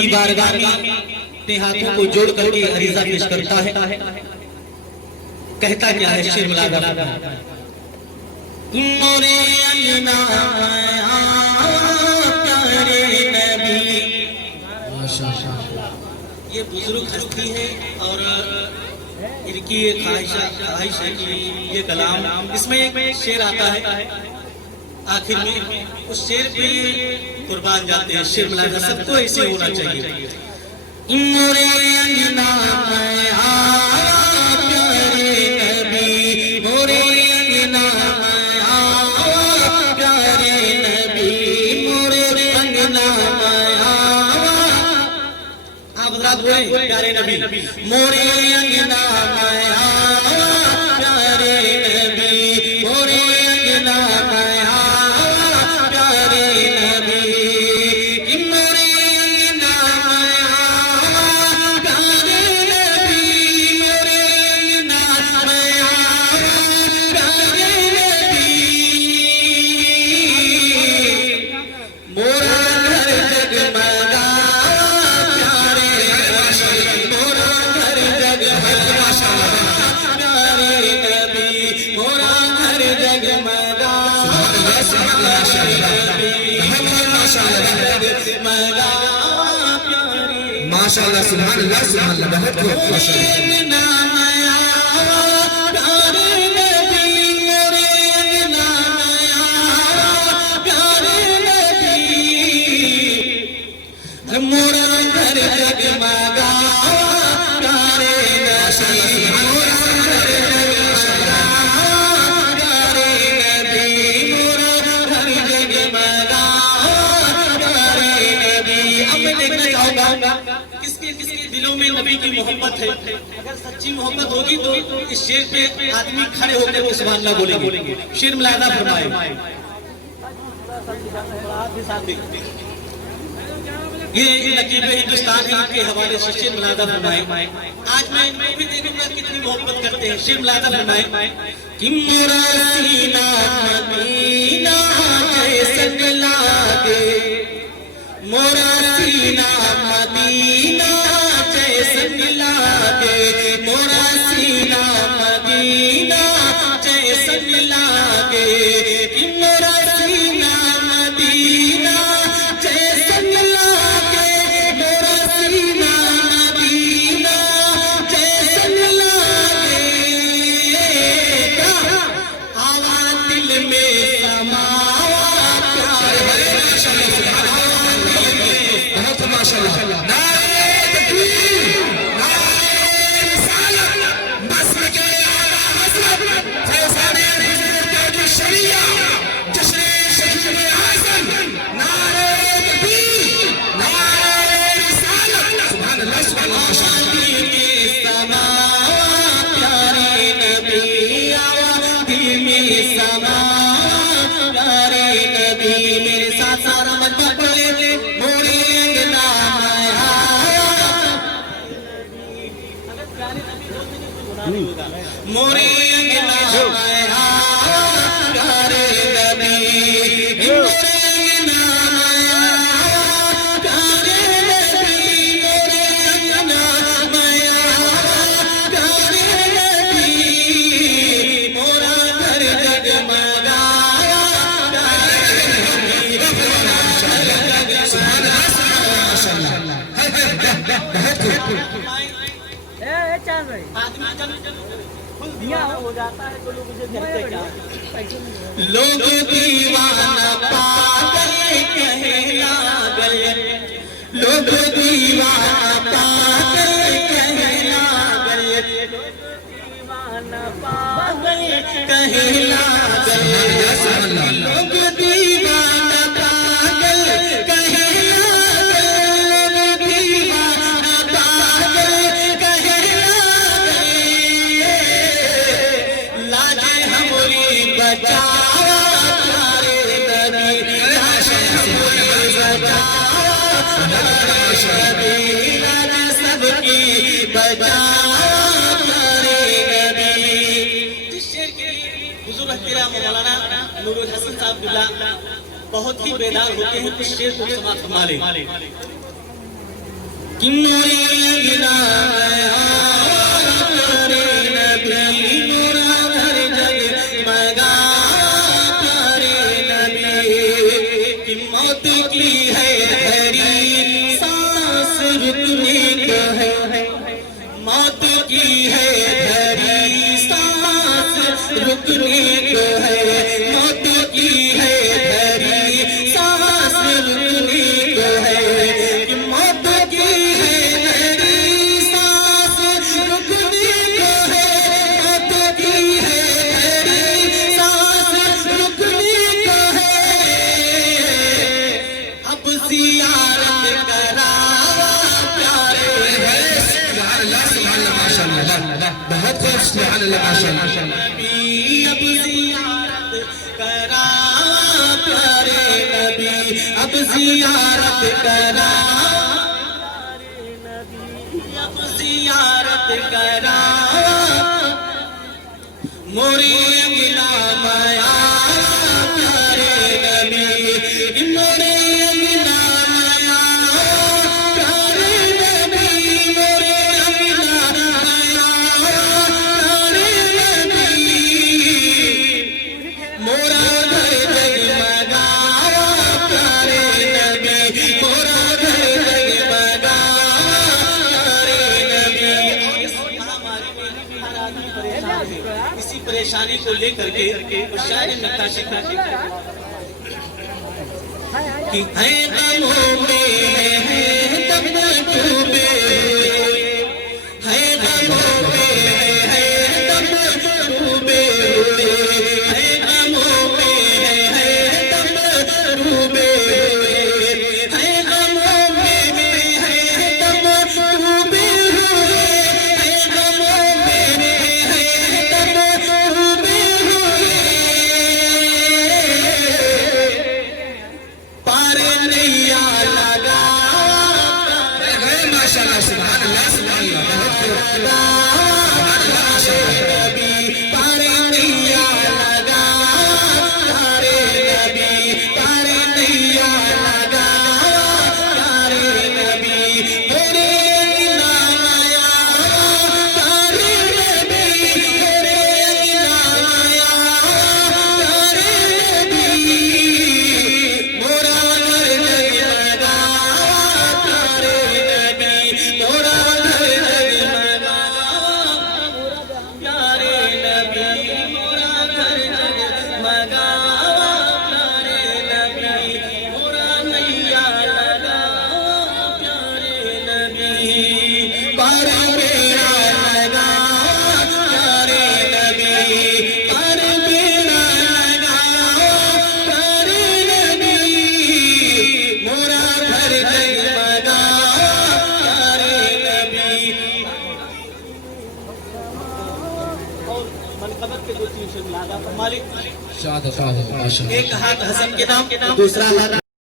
کی بارگاہ میں اپنے ہاتھوں کو جوڑ کر کے عریضہ پیش کرتا ہے. کہتا کیا ہے شعر ملادہ؟ مورے انگنا پیارے نبی. یہ بزرگ ہستی ہے اور ان کی خواہش ہے کہ یہ کلام اس میں ایک شعر آتا ہے آخر میں، اس شعر پہ قربان جاتے ہیں. شعر ملادہ سب کو ایسے ہونا چاہیے. مورے انگنا پیارے نبی، مورے انگنا پیارے نبی، مورے انگنا آپ حضرات بولیں پیارے نبی. مورے انگنا پیارے نبی، مورے انگنا ماشاءاللہ سبحان اللہ سبحان اللہ بہت خوب ماشاءاللہ. دلوں میں نبی کی محبت ہے. اگر سچی محبت ہوگی تو اس شعر پہ آدمی کھڑے ہو کر سبحان اللہ بولیں گے. شعر ملادہ فرمائے. یہ نقیب ہندوستان کے حوالے سے شعر ملادہ فرمائے. آج میں بھی دیکھوں گا کتنی محبت کرتے ہیں. شعر ملادہ فرمائے. کہ میرا سینہ مدینہ جیسا لگے، میرا سینہ مدینہ لگے، مورا سینہ مدینہ جیسا لگے، مورا سینہ مدینہ جیسا لگے، مورا سینہ مدینہ جیسا لگے. آواز دل میں سمایا پیارے بہت ماشاءاللہ. مورے انگنا پیارے نبی، مورے انگنا پیارے نبی، مورے انگنا پیارے نبی، مورا گھر جگمگایا ہو جاتا ہے تو لوگ اسے کہتے کیا؟ لوگ دیوانہ پاگل کہنے لگے، لوگ دیوانہ پاگل کہنے لگے، دیوانہ پاگل کہنے لگے، لوگ دیوانہ پاگل کہنے سب کی بجا بزرگ احترام مولانا نور الحسن صاحب بہت ہی بیدار ہوتے ہیں. کچھ شعر کو سماعت فرما لیں. کہ میرے گلا پیارے نبی نورا ہر جگ مگا پیارے نبی کہ موت کی ہے دھری سانس رکنے کو ہے موت کی ہے دھری سانس رکنے کو ہے موت کی ہے دھری سانس رکنے کو ہے کہ موت کی ہے دھری سانس رکنے کو ہے موت کی ہے دھری سانس رکنے کو ہے اب زیارت کراوا پیارے سبحان اللہ سبحان اللہ ماشاء اللہ بہت خوب سبحان اللہ ماشاء اللہ نبی اب زیارت کرا پیارے نبی اب زیارت کرا اب زیارت کرا موری غلام آیا پیارے نبی موری غلام آیا پیارے نبی موری غلام آیا پیارے نبی مورا گھر جگمگا پیارے نبی مورا گھر جگمگا پیارے نبی اور اس مہاماری میں ہر آدمی پریشان ہے اسی پریشانی کو لے کر کے شاعر نقاشی کرتے کہ ہے غموں میں ہے تب نہ ڈوبے ہوئے ہے غموں میں ہے تب نہ ڈوبے ہوئے ہے غموں میں ہے تب نہ ڈوبے ہوئے ہے غموں میں ہے تب نہ ڈوبے ہوئے ہے غموں میں ہے تب نہ ڈوبے ہوئے پار نیا لگا ماشاء اللہ سبحان اللہ سبحان اللہ بہت خوب سبحان اللہ ماشاء اللہ نبی پار نیا لگا پیارے نبی پار نیا لگا پیارے نبی میرے غلام آیا پیارے نبی میرے غلام آیا پیارے نبی مورا گھر جگمگا پیارے نبی مورا گھر جگمگا پیارے نبی مورا گھر جگمگا پیارے نبی مورا نیا لگا پیارے نبی پار میرا لگا پیارے نبی پار میرا لگا پیارے نبی مورا گھر جگمگا پیارے نبی اور منقبت کے دو تین شعر لادا مالک شاد شاد ماشاء اللہ ایک ہاتھ حسن کے نام دوسرا ہاتھ